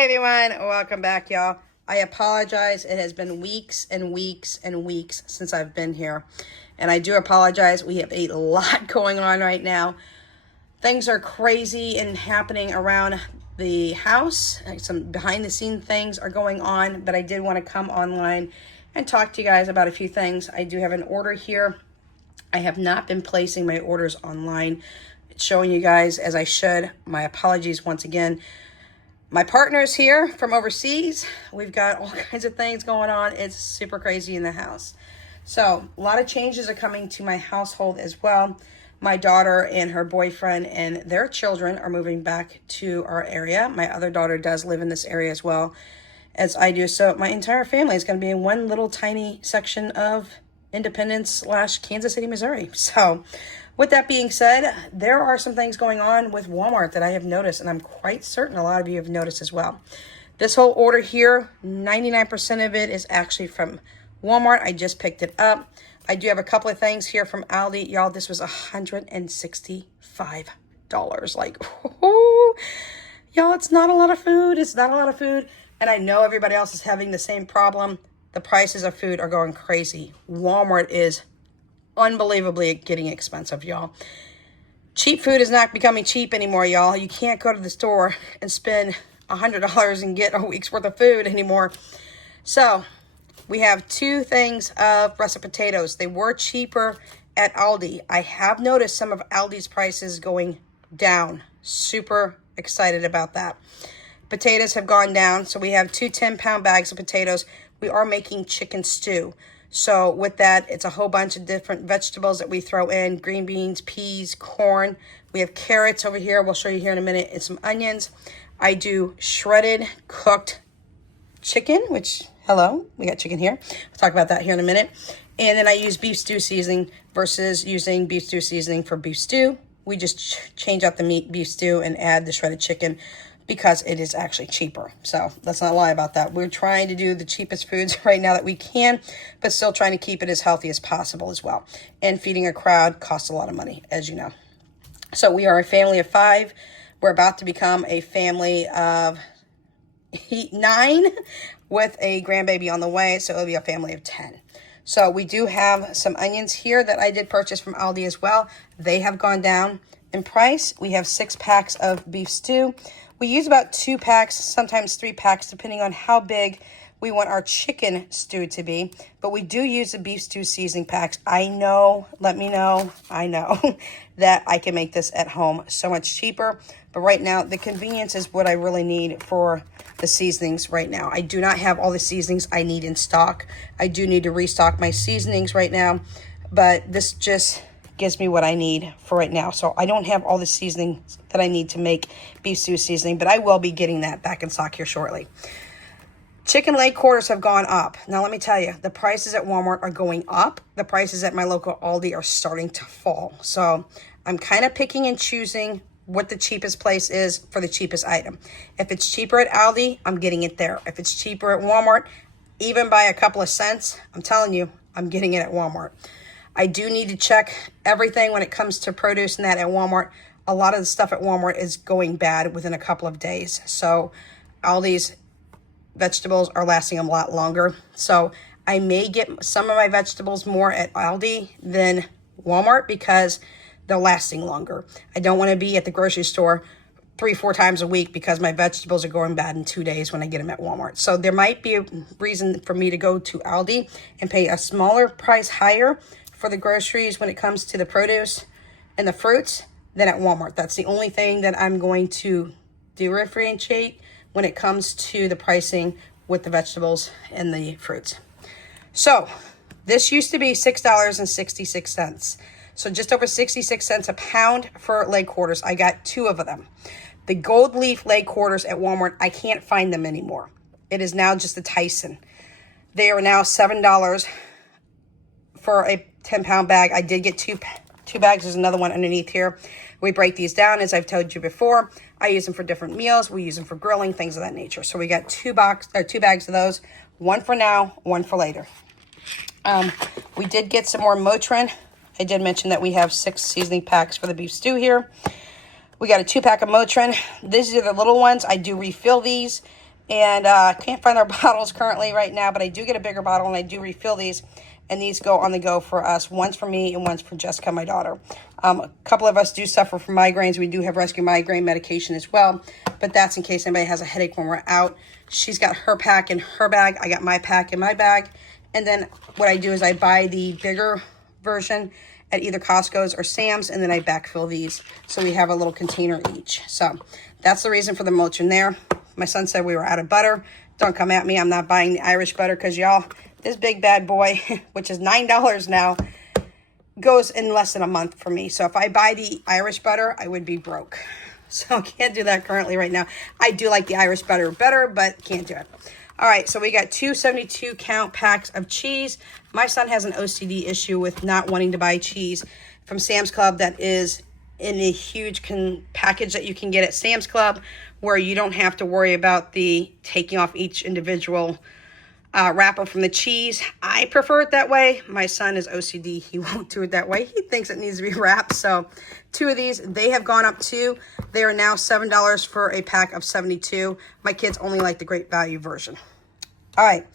Hey everyone, welcome back, y'all. I apologize. It has been weeks and weeks and weeks since I've been here. And I do apologize. We have a lot going on right now. Things are crazy and happening around the house. Some behind the scenes things are going on, but I did want to come online and talk to you guys about a few things. I do have an order here. I have not been placing my orders online, showing you guys as I should. My apologies once again. My partner's here from overseas. We've got all kinds of things going on. It's super crazy in the house. So a lot of changes are coming to my household as well. My daughter and her boyfriend and their children are moving back to our area. My other daughter does live in this area as well as I do. So my entire family is going to be in one little tiny section of Independence / Kansas City, Missouri. So with that being said, there are some things going on with Walmart that I have noticed, and I'm quite certain a lot of you have noticed as well. This whole order here, 99% of it is actually from Walmart. I just picked it up. I do have a couple of things here from ALDI. Y'all, this was $165. Like, y'all, it's not a lot of food. It's not a lot of food. And I know everybody else is having the same problem. The prices of food are going crazy. Walmart is unbelievably getting expensive, y'all. Cheap food is not becoming cheap anymore, y'all. You can't go to the store and spend $100 and get a week's worth of food anymore. So we have two things of russet potatoes. They were cheaper at Aldi. I have noticed some of Aldi's prices going down. Super excited about that. Potatoes have gone down. So we have two 10-pound bags of potatoes. We are making chicken stew. So with that, it's a whole bunch of different vegetables that we throw in. Green beans, peas, corn. We have carrots over here. We'll show you here in a minute. And some onions. I do shredded cooked chicken, which, hello, we got chicken here. We'll talk about that here in a minute. And then I use beef stew seasoning versus using beef stew seasoning for beef stew. We just change out the meat beef stew and add the shredded chicken because it is actually cheaper. So let's not lie about that. We're trying to do the cheapest foods right now that we can, but still trying to keep it as healthy as possible as well. And feeding a crowd costs a lot of money, as you know. So we are a family of 5. We're about to become a family of 9 with a grandbaby on the way. So it'll be a family of 10. So we do have some onions here that I did purchase from Aldi as well. They have gone down in price. We have 6 packs of beef stew. We use about 2 packs, sometimes 3 packs, depending on how big we want our chicken stew to be. But we do use the beef stew seasoning packs. I know, let me know, I know that I can make this at home so much cheaper. But right now, the convenience is what I really need for the seasonings right now. I do not have all the seasonings I need in stock. I do need to restock my seasonings right now. But this just gives me what I need for right now. So I don't have all the seasoning that I need to make beef stew seasoning, but I will be getting that back in stock here shortly. Chicken leg quarters have gone up. Now let me tell you, the prices at Walmart are going up. The prices at my local Aldi are starting to fall. So I'm kind of picking and choosing what the cheapest place is for the cheapest item. If it's cheaper at Aldi, I'm getting it there. If it's cheaper at Walmart, even by a couple of cents, I'm telling you, I'm getting it at Walmart. I do need to check everything when it comes to produce and that at Walmart. A lot of the stuff at Walmart is going bad within a couple of days. So Aldi's vegetables are lasting a lot longer. So I may get some of my vegetables more at Aldi than Walmart because they're lasting longer. I don't want to be at the grocery store 3-4 times a week because my vegetables are going bad in 2 days when I get them at Walmart. So there might be a reason for me to go to Aldi and pay a smaller price higher for the groceries when it comes to the produce and the fruits than at Walmart. That's the only thing that I'm going to differentiate when it comes to the pricing with the vegetables and the fruits. So this used to be $6.66. So just over 66 cents a pound for leg quarters. I got 2 of them. The gold leaf leg quarters at Walmart, I can't find them anymore. It is now just the Tyson. They are now $7 for a 10-pound bag. I did get two bags. There's another one underneath here. We break these down, as I've told you before. I use them for different meals. We use them for grilling, things of that nature. So we got 2 bags of those. 1 for now, 1 for later. We did get some more Motrin. I did mention that we have 6 seasoning packs for the beef stew here. We got a 2-pack of Motrin. These are the little ones. I do refill these And can't find our bottles currently right now, but I do get a bigger bottle and I do refill these. And these go on the go for us. One's for me and one's for Jessica, my daughter. A couple of us do suffer from migraines. We do have rescue migraine medication as well. But that's in case anybody has a headache when we're out. She's got her pack in her bag. I got my pack in my bag. And then what I do is I buy the bigger version at either Costco's or Sam's, and then I backfill these. So we have a little container each. So that's the reason for the mulch in there. My son said we were out of butter. Don't come at me. I'm not buying the Irish butter because y'all, this big bad boy, which is $9 now, goes in less than a month for me. So if I buy the Irish butter, I would be broke. So I can't do that currently right now. I do like the Irish butter better, but can't do it. All right, so we got two 72-count packs of cheese. My son has an OCD issue with not wanting to buy cheese from Sam's Club that is in a huge package that you can get at Sam's Club, where you don't have to worry about the taking off each individual wrapper from the cheese. I prefer it that way. My son is OCD. He won't do it that way. He thinks it needs to be wrapped. So two of these, they have gone up too. They are now $7 for a pack of 72. My kids only like the Great Value version. All right.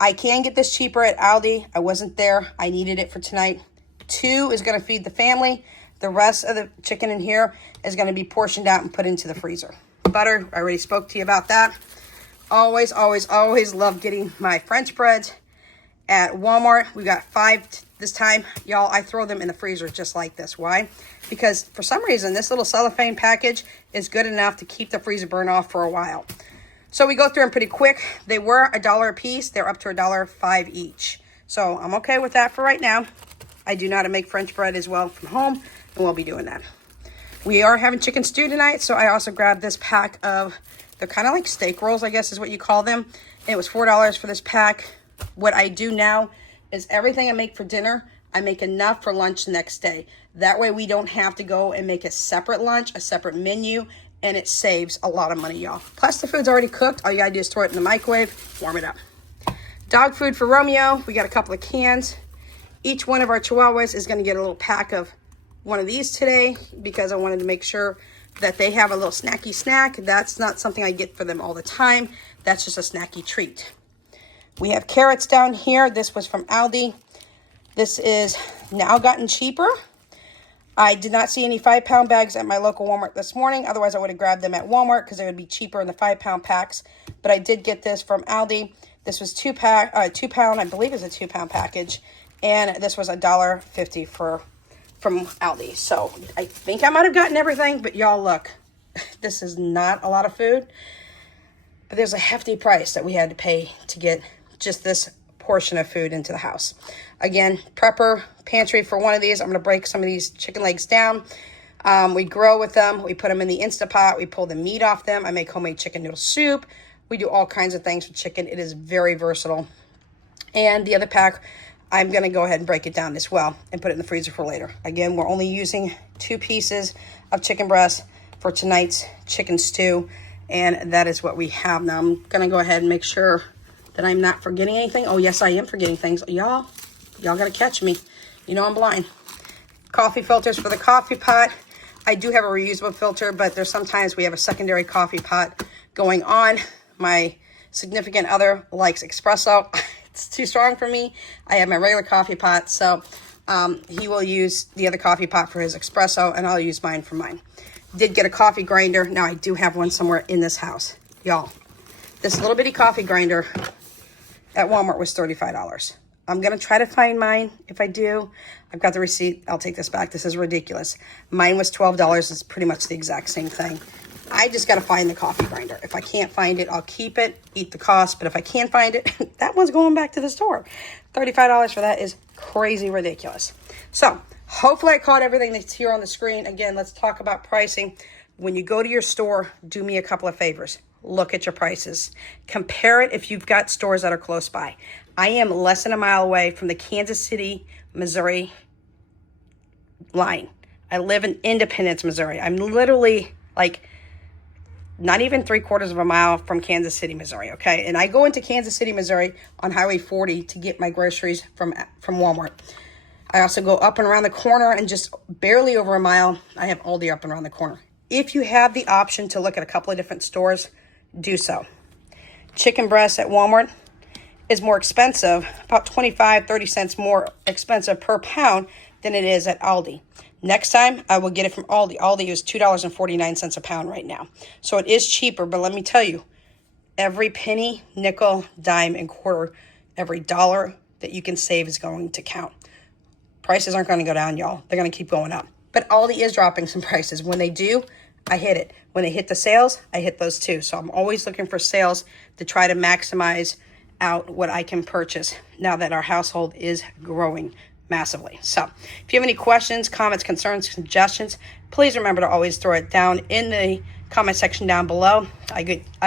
I can get this cheaper at Aldi. I wasn't there. I needed it for tonight. 2 is going to feed the family. The rest of the chicken in here is going to be portioned out and put into the freezer. Butter, I already spoke to you about that. Always, always, always love getting my French breads at Walmart. We got 5 this time. Y'all, I throw them in the freezer just like this. Why? Because for some reason, this little cellophane package is good enough to keep the freezer burn off for a while. So we go through them pretty quick. They were $1 a piece. They're up to $1.05 each. So I'm okay with that for right now. I do know how to make French bread as well from home, and we'll be doing that. We are having chicken stew tonight, so I also grabbed this pack of, they're kind of like steak rolls, I guess is what you call them. And it was $4 for this pack. What I do now is everything I make for dinner, I make enough for lunch the next day. That way we don't have to go and make a separate lunch, a separate menu, and it saves a lot of money, y'all. Plus the food's already cooked. All you gotta do is throw it in the microwave, warm it up. Dog food for Romeo. We got a couple of cans. Each one of our Chihuahuas is gonna get a little pack of one of these today because I wanted to make sure that they have a little snacky snack. That's not something I get for them all the time. That's just a snacky treat. We have carrots down here. This was from Aldi. This is now gotten cheaper. I did not see any 5-pound bags at my local Walmart this morning. Otherwise, I would have grabbed them at Walmart because they would be cheaper in the 5-pound packs. But I did get this from Aldi. This was 2 pound, I believe it's a 2-pound package. And this was $1.50 from Aldi. So I think I might have gotten everything, but y'all look, this is not a lot of food. But there's a hefty price that we had to pay to get just this portion of food into the house. Again, prepper pantry for one of these. I'm going to break some of these chicken legs down. We grill with them. We put them in the Instapot. We pull the meat off them. I make homemade chicken noodle soup. We do all kinds of things with chicken. It is very versatile. And the other pack, I'm going to go ahead and break it down as well and put it in the freezer for later. Again, we're only using 2 pieces of chicken breast for tonight's chicken stew. And that is what we have. Now, I'm going to go ahead and make sure that I'm not forgetting anything. Oh, yes, I am forgetting things. Y'all got to catch me. You know I'm blind. Coffee filters for the coffee pot. I do have a reusable filter, but there's sometimes we have a secondary coffee pot going on. My significant other likes espresso. It's too strong for me. I have my regular coffee pot, so he will use the other coffee pot for his espresso, and I'll use mine for mine. Did get a coffee grinder. Now, I do have one somewhere in this house. Y'all, this little bitty coffee grinder at Walmart was $35. I'm going to try to find mine. If I do, I've got the receipt. I'll take this back. This is ridiculous. Mine was $12. It's pretty much the exact same thing. I just got to find the coffee grinder. If I can't find it, I'll keep it, eat the cost. But if I can't find it, that one's going back to the store. $35 for that is crazy ridiculous. So hopefully I caught everything that's here on the screen. Again, let's talk about pricing. When you go to your store, do me a couple of favors. Look at your prices. Compare it if you've got stores that are close by. I am less than a mile away from the Kansas City, Missouri line. I live in Independence, Missouri. I'm literally like not even 3/4 of a mile from Kansas City, Missouri, okay? And I go into Kansas City, Missouri on Highway 40 to get my groceries from Walmart. I also go up and around the corner, and just barely over a mile, I have ALDI up and around the corner. If you have the option to look at a couple of different stores, do so. chicken breast at Walmart is more expensive, about 30 cents more expensive per pound than it is at Aldi. Next time, I will get it from Aldi. Aldi is $2.49 a pound right now. So it is cheaper, but let me tell you, every penny, nickel, dime, and quarter, every dollar that you can save is going to count. Prices aren't going to go down, y'all. They're going to keep going up. But Aldi is dropping some prices. When they do, I hit it. When they hit the sales, I hit those too. So I'm always looking for sales to try to maximize out what I can purchase now that our household is growing massively. So if you have any questions, comments, concerns, suggestions, please remember to always throw it down in the comment section down below. I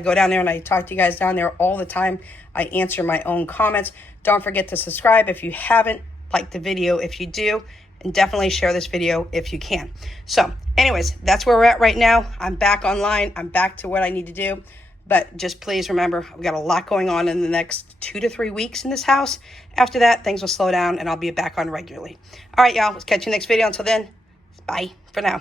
go down there and I talk to you guys down there all the time. I answer my own comments. Don't forget to subscribe if you haven't. Like the video if you do, and definitely share this video if you can. So anyways, that's where we're at right now. I'm back online. I'm back to what I need to do. But just please remember, we've got a lot going on in the next 2 to 3 weeks in this house. After that, things will slow down and I'll be back on regularly. All right, y'all. Let's catch you next video. Until then, bye for now.